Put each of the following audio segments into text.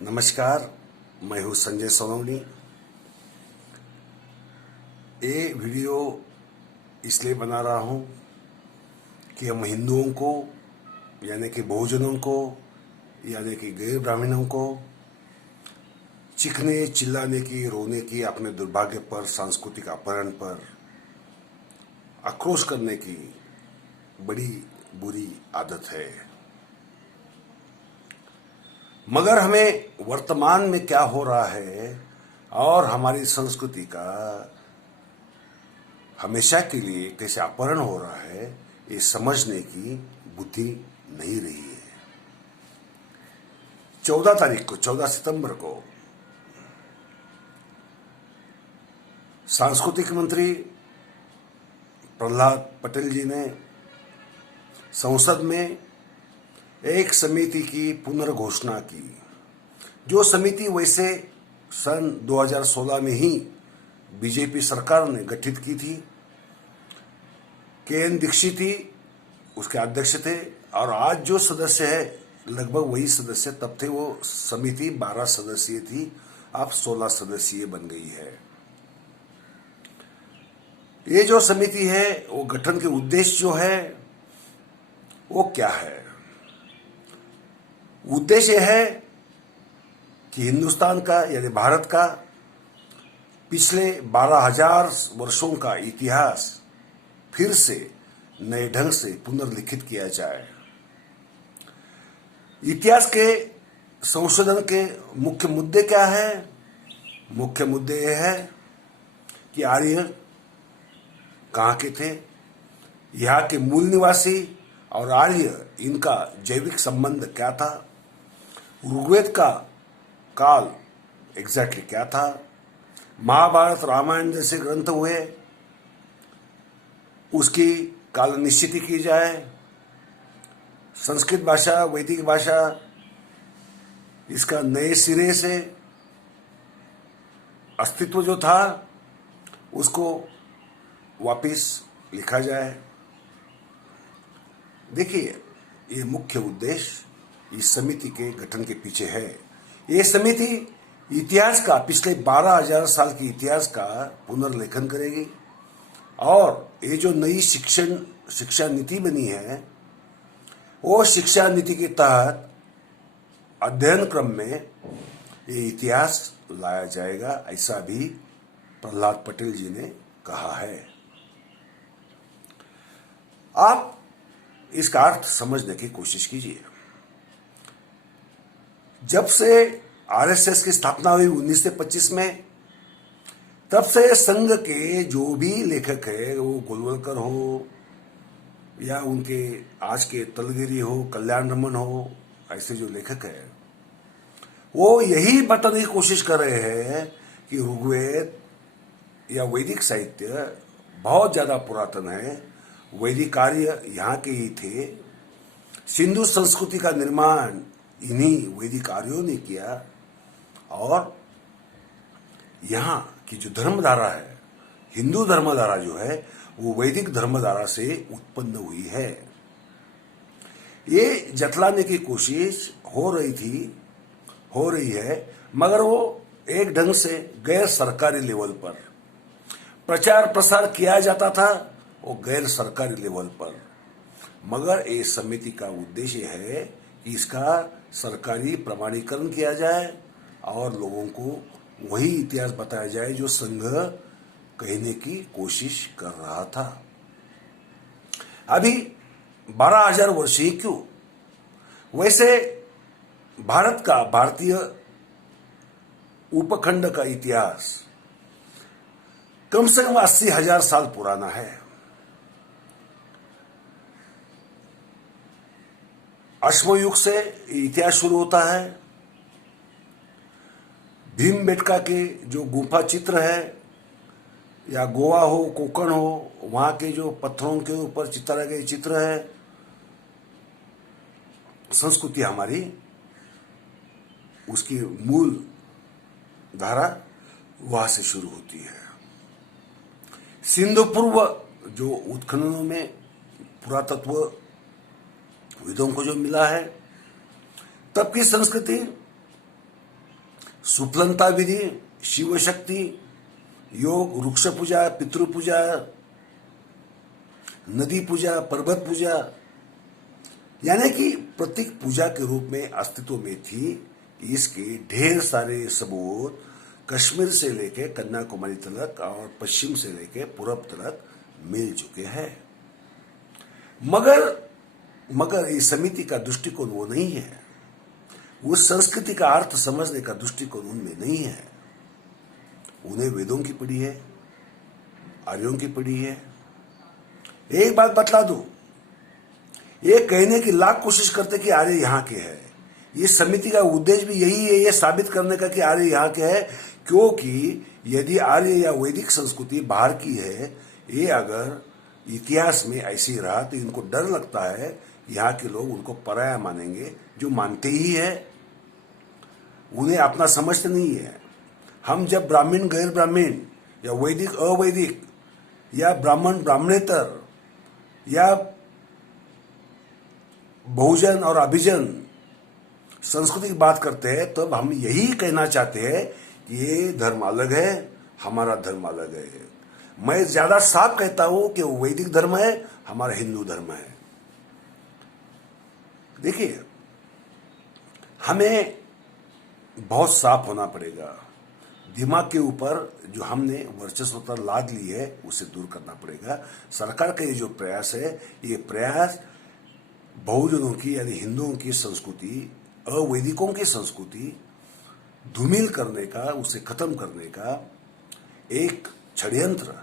नमस्कार, मैं हूं संजय सोनवनी। ये वीडियो इसलिए बना रहा हूं कि हम हिंदुओं को यानी कि बहुजनों को यानी कि गैर ब्राह्मणों को चीखने, चिल्लाने की, रोने की, अपने दुर्भाग्य पर, सांस्कृतिक अपहरण पर आक्रोश करने की बड़ी बुरी आदत है। मगर हमें वर्तमान में क्या हो रहा है और हमारी संस्कृति का हमेशा के लिए कैसे अपहरण हो रहा है, ये समझने की बुद्धि नहीं रही है। 14 सितंबर को सांस्कृतिक मंत्री प्रहलाद पटेल जी ने संसद में एक समिति की पुनर्घोषणा की। जो समिति वैसे सन 2016 में ही बीजेपी सरकार ने गठित की थी। के.एन. दीक्षित ही उसके अध्यक्ष थे और आज जो सदस्य है लगभग वही सदस्य तब थे। वो समिति 12 सदस्यीय थी, अब 16 सदस्यीय बन गई है। ये जो समिति है वो गठन के उद्देश्य जो है वो क्या है? उद्देश्य है कि हिंदुस्तान का यानी भारत का पिछले 12,000 वर्षों का इतिहास फिर से नए ढंग से पुनर्लिखित किया जाए। इतिहास के संशोधन के मुख्य मुद्दे क्या है? मुख्य मुद्दे यह है कि आर्य कहाँ के थे, यहाँ के मूल निवासी और आर्य इनका जैविक संबंध क्या था, ऋग्वेद का काल एग्जैक्टली क्या था, महाभारत रामायण जैसे ग्रंथ हुए उसकी काल निश्चिति की जाए। संस्कृत भाषा, वैदिक भाषा, इसका नए सिरे से अस्तित्व जो था उसको वापिस लिखा जाए। देखिए, ये मुख्य उद्देश्य इस समिति के गठन के पीछे है। ये समिति इतिहास का, पिछले 12,000 साल के इतिहास का पुनर्लेखन करेगी और ये जो नई शिक्षा नीति बनी है वो शिक्षा नीति के तहत अध्ययन क्रम में ये इतिहास लाया जाएगा, ऐसा भी प्रहलाद पटेल जी ने कहा है। आप इसका अर्थ समझने की कोशिश कीजिए। जब से आरएसएस की स्थापना हुई 1925 में, तब से संघ के जो भी लेखक है, वो गोलवलकर हो या उनके आज के तलगिरी हो, कल्याण रमन हो, ऐसे जो लेखक है वो यही बताने की कोशिश कर रहे हैं कि ऋग्वेद या वैदिक साहित्य बहुत ज्यादा पुरातन है। वैदिक आर्य यहाँ के ही थे। सिंधु संस्कृति का निर्माण इन्हीं वैदिक आर्यों ने किया और यहाँ की जो धर्मधारा है, हिंदू धर्मधारा जो है, वो वैदिक धर्मधारा से उत्पन्न हुई है। ये जतलाने की कोशिश हो रही है, मगर वो एक ढंग से गैर सरकारी लेवल पर प्रचार प्रसार किया जाता था, वो गैर सरकारी लेवल पर। मगर इस समिति का उद्देश्य है कि इसका सरकारी प्रमाणीकरण किया जाए और लोगों को वही इतिहास बताया जाए जो संघ कहने की कोशिश कर रहा था। अभी 12,000 वर्ष ही क्यों? वैसे भारत का, भारतीय उपखंड का इतिहास कम से कम 80,000 साल पुराना है। अश्मयुग से इतिहास शुरू होता है। भीमबेटका के जो गुफा चित्र है, या गोवा हो, कोकण हो, वहां के जो पत्थरों के ऊपर चित्राए गए चित्र है, संस्कृति हमारी उसकी मूल धारा वहां से शुरू होती है। सिंधु पूर्व जो उत्खननों में पुरातत्व विदों को जो मिला है, तब की संस्कृति सुफलंता विधि, शिव शक्ति, योग, वृक्ष पूजा, पितृ पूजा, नदी पूजा, पर्वत पूजा, यानी कि प्रतीक पूजा के रूप में अस्तित्व में थी। इसके ढेर सारे सबूत कश्मीर से लेकर कन्याकुमारी तक और पश्चिम से लेकर पूर्व तक मिल चुके हैं। मगर इस समिति का दृष्टिकोण वो नहीं है। उस संस्कृति का अर्थ समझने का दृष्टिकोण उनमें नहीं है। उन्हें वेदों की पढ़ी है, आर्यों की पढ़ी है। एक बात बतला दूं, ये कहने की लाख कोशिश करते कि आर्य यहाँ के हैं। इस समिति का उद्देश्य भी यही है, ये साबित करने का कि आर्य यहाँ के है, क्योंकि यदि आर्य या वैदिक संस्कृति बाहर की है, ये अगर इतिहास में ऐसे ही रहा तो इनको डर लगता है यहाँ के लोग उनको पराया मानेंगे, जो मानते ही है। उन्हें अपना समझते नहीं है। हम जब ब्राह्मण गैर ब्राह्मण या वैदिक अवैदिक या ब्राह्मण ब्राह्मणेतर या बहुजन और अभिजन संस्कृति की बात करते हैं, तब हम यही कहना चाहते हैं कि ये धर्म अलग है, हमारा धर्म अलग है। मैं ज्यादा साफ कहता हूं कि वो वैदिक धर्म है, हमारा हिंदू धर्म है। देखिए, हमें बहुत साफ होना पड़ेगा। दिमाग के ऊपर जो हमने वर्चस्वता लाद ली है उसे दूर करना पड़ेगा। सरकार का ये जो प्रयास है, ये प्रयास बहुजनों की यानी हिंदुओं की संस्कृति, अवैदिकों की संस्कृति धूमिल करने का, उसे खत्म करने का एक षड्यंत्र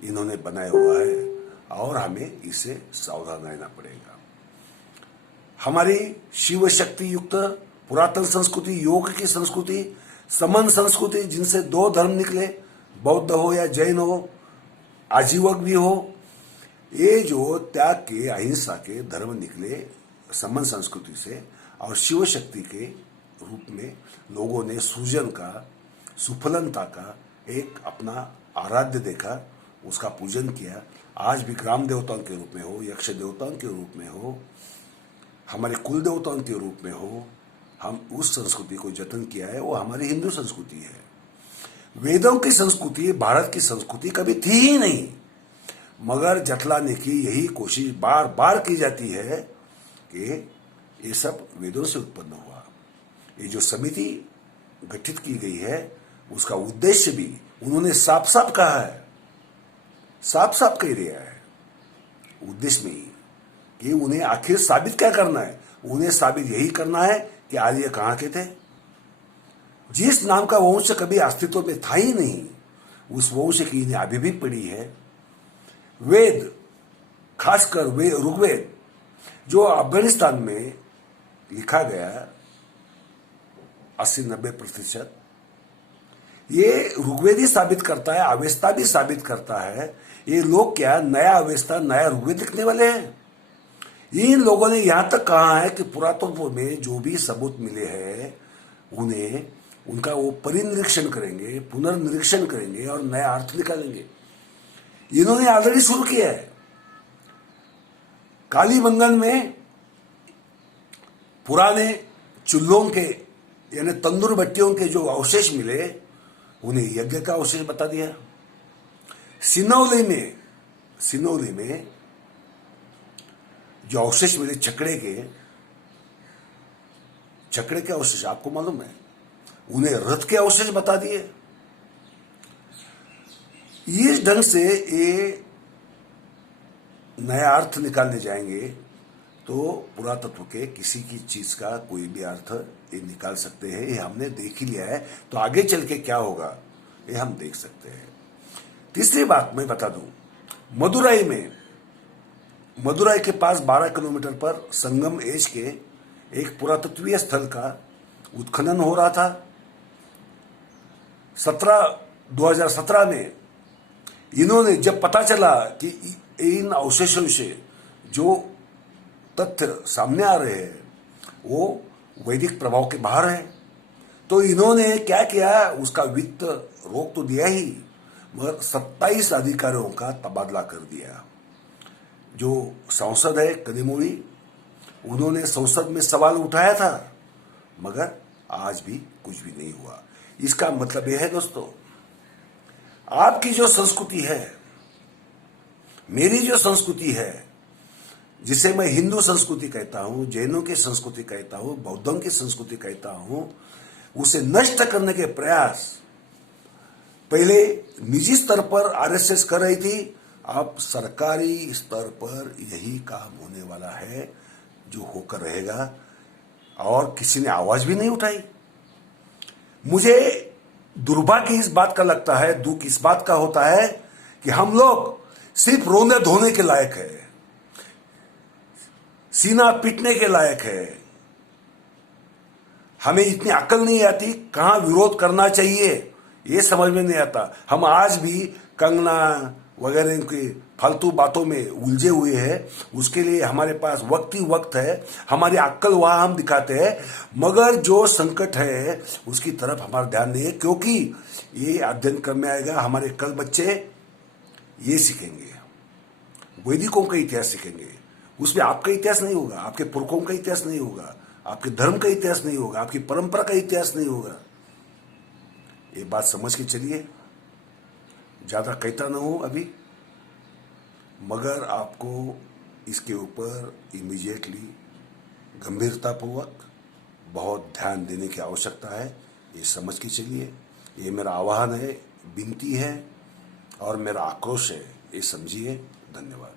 इन्होंने बनाया हुआ है और हमें इससे सावधान रहना पड़ेगा। हमारी शिव शक्ति युक्त पुरातन संस्कृति, योग की संस्कृति, समन संस्कृति, जिनसे दो धर्म निकले, बौद्ध हो या जैन हो, आजीवक भी हो, ये जो त्याग के, अहिंसा के धर्म निकले समन संस्कृति से, और शिव शक्ति के रूप में लोगों ने सृजन का, सुफलनता का एक अपना आराध्य देखा, उसका पूजन किया। आज भी ग्राम देवताओं के रूप में हो, यक्ष देवताओं के रूप में हो, हमारे कुल देवताओं के रूप में हो, हम उस संस्कृति को जतन किया है। वो हमारी हिंदू संस्कृति है। वेदों की संस्कृति भारत की संस्कृति कभी थी ही नहीं, मगर जतलाने की यही कोशिश बार बार की जाती है कि ये सब वेदों से उत्पन्न हुआ। ये जो समिति गठित की गई है, उसका उद्देश्य भी उन्होंने साफ साफ कहा है, साफ साफ कह दिया है उद्देश्य में ही, कि उन्हें आखिर साबित क्या करना है। उन्हें साबित यही करना है कि आर्य कहाँ के थे। जिस नाम का वंश कभी अस्तित्व में था ही नहीं, उस वंश की इन्हें अभी भी पड़ी है। वेद, खासकर वे ऋग्वेद, जो अफगानिस्तान में लिखा गया 80-90%, ये ऋग्वेद ही साबित करता है, अवेस्ता भी साबित करता है। ये लोग क्या नया अवेस्ता, नया ऋग्वेद लिखने वाले हैं? इन लोगों ने यहां तक कहा है कि पुरातत्व में जो भी सबूत मिले हैं, उन्हें उनका वो परिनिरीक्षण करेंगे, पुनर्निरीक्षण करेंगे और नया अर्थ निकालेंगे। इन्होंने ऑलरेडी शुरू किया है। कालीबंगन में पुराने चूल्हों के यानी तंदूर भट्टियों के जो अवशेष मिले, उन्हें यज्ञ का अवशेष बता दिया। सिनौली में जो अवशेष मिले छकड़े के अवशेष, आपको मालूम है, उन्हें रथ के अवशेष बता दिए। इस ढंग से ये नया अर्थ निकालने जाएंगे तो पुरातत्व के किसी की चीज का कोई भी अर्थ ये निकाल सकते हैं। ये हमने देख ही लिया है, तो आगे चल के क्या होगा ये हम देख सकते हैं। तीसरी बात मैं बता दूं, मदुराई के पास 12 किलोमीटर पर संगम एज के एक पुरातत्वीय स्थल का उत्खनन हो रहा था। 2017 में इन्होंने जब पता चला कि इन अवशेषों से जो तथ्य सामने आ रहे हैं वो वैदिक प्रभाव के बाहर है, तो इन्होंने क्या किया, उसका वित्त रोक तो दिया ही, मगर 27 अधिकारियों का तबादला कर दिया। जो सांसद है कनिमोळी, उन्होंने संसद में सवाल उठाया था, मगर आज भी कुछ भी नहीं हुआ। इसका मतलब यह है दोस्तों, आपकी जो संस्कृति है, मेरी जो संस्कृति है, जिसे मैं हिंदू संस्कृति कहता हूं, जैनों की संस्कृति कहता हूं, बौद्धों की संस्कृति कहता हूं, उसे नष्ट करने के प्रयास पहले निजी स्तर पर आरएसएस कर रही थी, अब सरकारी स्तर पर यही काम होने वाला है, जो होकर रहेगा। और किसी ने आवाज भी नहीं उठाई। मुझे दुर्भाग्य इस बात का लगता है, दुख इस बात का होता है कि हम लोग सिर्फ रोने धोने के लायक है, सीना पीटने के लायक है। हमें इतनी अकल नहीं आती कहां विरोध करना चाहिए, ये समझ में नहीं आता। हम आज भी कंगना वगैरह इनकी फालतू बातों में उलझे हुए हैं। उसके लिए हमारे पास वक्त ही वक्त है, हमारी अक्ल वहां हम दिखाते हैं, मगर जो संकट है उसकी तरफ हमारा ध्यान नहीं है, क्योंकि ये अध्ययन क्रम में आएगा। हमारे कल बच्चे ये सीखेंगे, वैदिकों का इतिहास सीखेंगे। उसमें आपका इतिहास नहीं होगा, आपके पुरखों का इतिहास नहीं होगा, आपके धर्म का इतिहास नहीं होगा, आपकी परंपरा का इतिहास नहीं होगा। ये बात समझ के चलिए। ज्यादा कहता ना हूं अभी, मगर आपको इसके ऊपर इमीडिएटली गंभीरतापूर्वक बहुत ध्यान देने की आवश्यकता है। ये समझ के चलिए। ये मेरा आह्वान है, विनती है और मेरा आक्रोश है, ये समझिए। धन्यवाद।